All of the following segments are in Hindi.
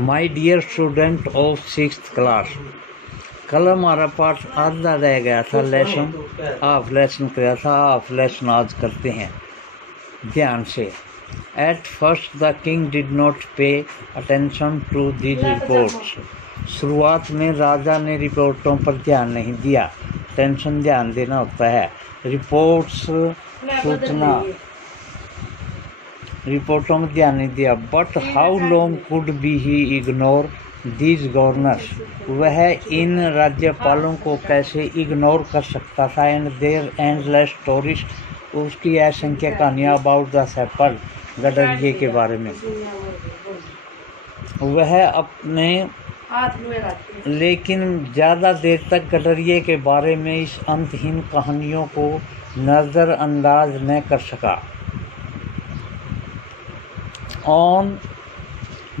My dear student of 6th class, कल हमारा पाठ आधा रह गया था। लेसन हाफ लेसन किया था, हाफ लेसन आज करते हैं ध्यान से। At first the king did not pay attention to the reports. शुरुआत में राजा ने रिपोर्टों पर ध्यान नहीं दिया। टेंशन ध्यान देना होता है। रिपोर्ट्स सूचना, रिपोर्टों में ध्यान नहीं दिया। But how long could be he ignore these governors. वह इन राज्यपालों को कैसे इग्नोर कर सकता था। एंड देयर एंडलेस स्टोरीज, उसकी असंख्य कहानियाँ अबाउट द शेपर्ड, गडरिये के बारे में। वह अपने लेकिन ज़्यादा देर तक गडरिये के बारे में इस अंतहीन कहानियों को नज़रअंदाज न कर सका। On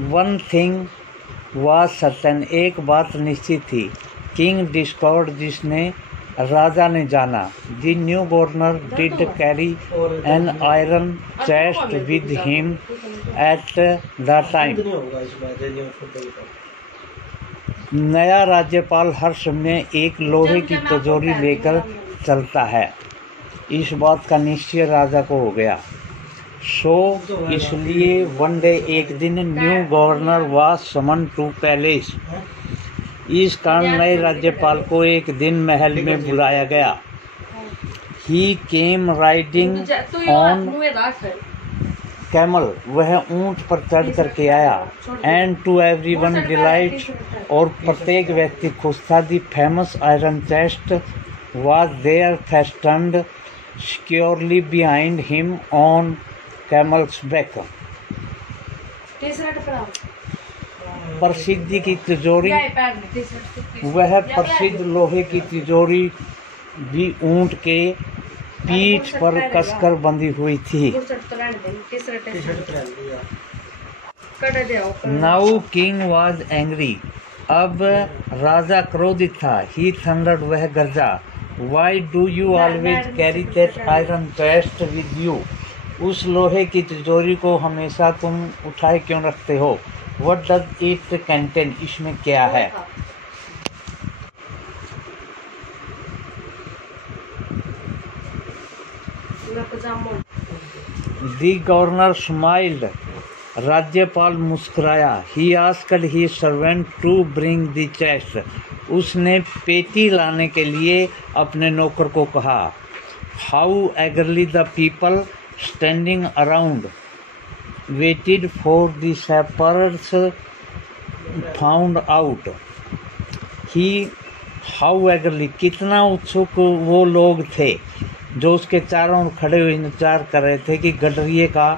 one thing was certain, एक बात निश्चित थी। किंग डिस्कवर्ड, जिसने राजा ने जाना। The new governor did carry an iron chest with him at the time. नया राज्यपाल हर समय एक लोहे की तिजोरी लेकर चलता है। इस बात का निश्चय राजा को हो गया। सो इसलिए वन डे, एक दिन, new governor was summon to palace. इस कारण नए राज्यपाल को एक दिन महल में बुलाया गया। ही केम राइडिंग ऑन कैमल, वह ऊंट पर चढ़ करके आया। एंड टू एवरीवन डिलाइट, और प्रत्येक व्यक्ति खुश था। The famous iron chest was there fastened securely behind him on camel's back. प्रसिद्धि की तिजोरी, वह प्रसिद्ध लोहे की तिजोरी भी ऊंट के पीठ पर कसकर बंधी हुई थी। नाउ किंग वाज एंग्री, अब राजा क्रोधित था। ही थंडर्ड, वह गरजा। Why do you always carry that iron chest with you, उस लोहे की तिजोरी को हमेशा तुम उठाए क्यों रखते हो। व्हाट डज इट कंटेन, इसमें क्या है। दी गवर्नर स्माइल्ड, राज्यपाल मुस्कुराया। He asked his servant to bring the chest, उसने पेटी लाने के लिए अपने नौकर को कहा। How eagerly the people standing around waited for the shepherds found out. He how eagerly, कितना उत्सुक वो लोग थे जो उसके चारों ओर खड़े हुए इंतजार कर रहे थे कि गडरिये का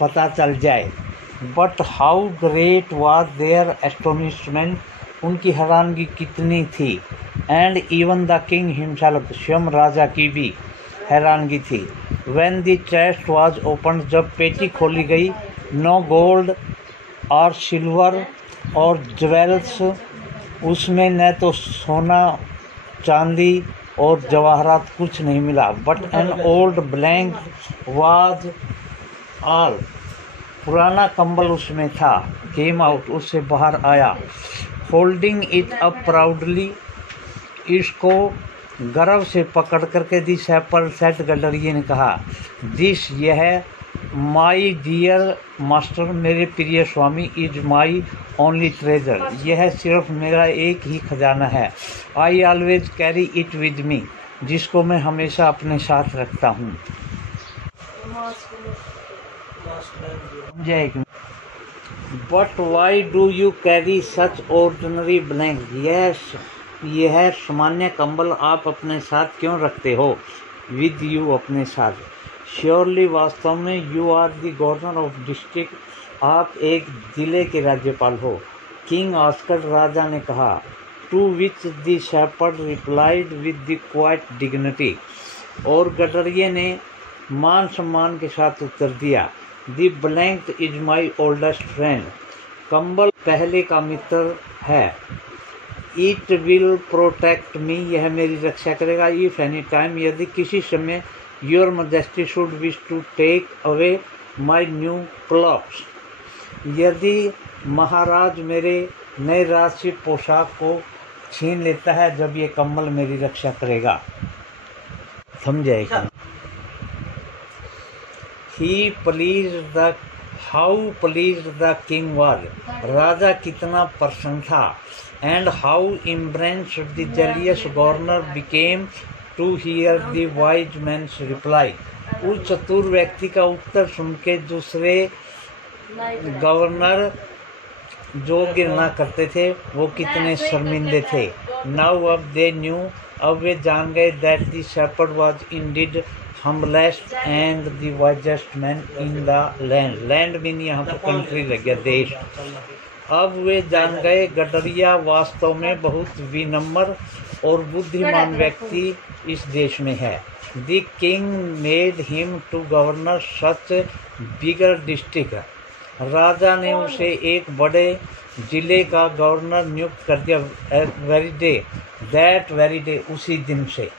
पता चल जाए। But how great was their astonishment, उनकी हैरानगी कितनी थी। And even the king himself, स्वयं राजा की भी हैरानगी थी। When the chest was opened, जब पेटी खोली गई, no gold और सिल्वर और ज्वेल्स, उसमें न तो सोना चांदी और जवाहरात कुछ नहीं मिला। But an old blanket was all, पुराना कंबल उसमें था। Came out, उससे बाहर आया। Holding it up proudly, इसको गर्व से पकड़ करके दी शेपर्ड सेट, गडरिये ने कहा। दिस, यह, माई डियर मास्टर, मेरे प्रिय स्वामी, इज माई ओनली ट्रेजर, यह सिर्फ मेरा एक ही खजाना है। I always carry it with me, जिसको मैं हमेशा अपने साथ रखता हूँ। But why do you carry such ordinary blanket, यह सामान्य कंबल आप अपने साथ क्यों रखते हो। विद यू, अपने साथ। श्योरली, वास्तव में, you are the governor of district, आप एक जिले के राज्यपाल हो। किंग आस्क्ड, राजा ने कहा। To which the shepherd replied with the quiet dignity, और गडरिये ने मान सम्मान के साथ उत्तर दिया। The blanket is my oldest friend, कंबल पहले का मित्र है। इट विल प्रोटेक्ट मी, यह मेरी रक्षा करेगा। इफ एनी टाइम, यदि किसी समय, your majesty should wish to take away my new clothes, यदि महाराज मेरे नए राजसी पोशाक को छीन लेता है जब ये कम्बल मेरी रक्षा करेगा। समझे? How pleased the king was, राजा कितना प्रसन्न था। And how impressed the jealous governor became to hear the wise man's reply, उस चतुर व्यक्ति का उत्तर सुन के दूसरे गवर्नर जो गिरना करते थे वो कितने शर्मिंदे थे। नाउ अब दे न्यू, अब वे जान गए that the shepherd was indeed humblest and the wisest man in the land, land mean यहाँ पर कंट्री लग गया, देश। अब वे जान गए गडरिया वास्तव में बहुत विनम्र और बुद्धिमान व्यक्ति इस देश में है। The king made him to governor such bigger district, राजा ने उसे एक बड़े जिले का गवर्नर नियुक्त कर दिया। दैट वेरी डे, उसी दिन से।